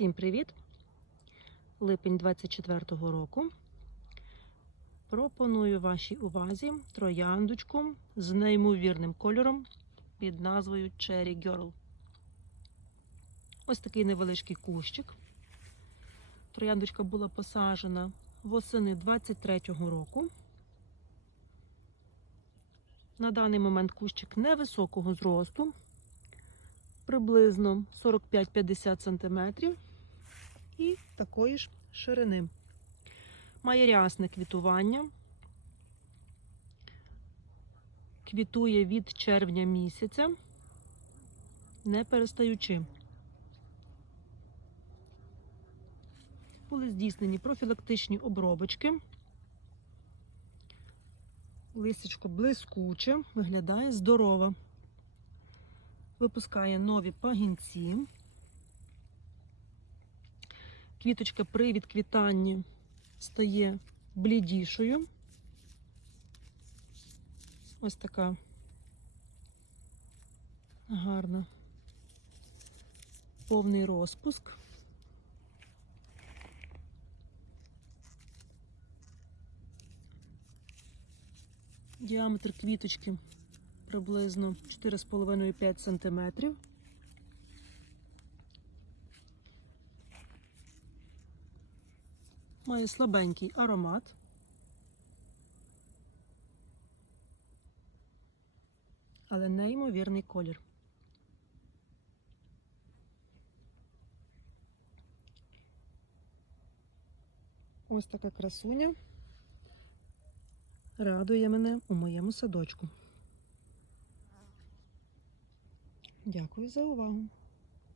Всім привіт! Липень 24-го року. Пропоную вашій увазі трояндочку з неймовірним кольором під назвою Cherry Girl. Ось такий невеличкий кущик. Трояндочка була посаджена восени 23-го року. На даний момент кущик невисокого зросту, приблизно 45-50 см і такої ж ширини. Має рясне квітування. Квітує від червня місяця, не перестаючи. Були здійснені профілактичні обробочки. Листячко блискуче, виглядає здорово. Випускає нові пагінці. Квіточка при відквітанні стає блідішою. Ось така гарна, повний розпуск. Діаметр квіточки приблизно 4,5-5 см. Має слабенький аромат. Але неймовірний колір. Ось така красуня радує мене у моєму садочку. Дякую за увагу.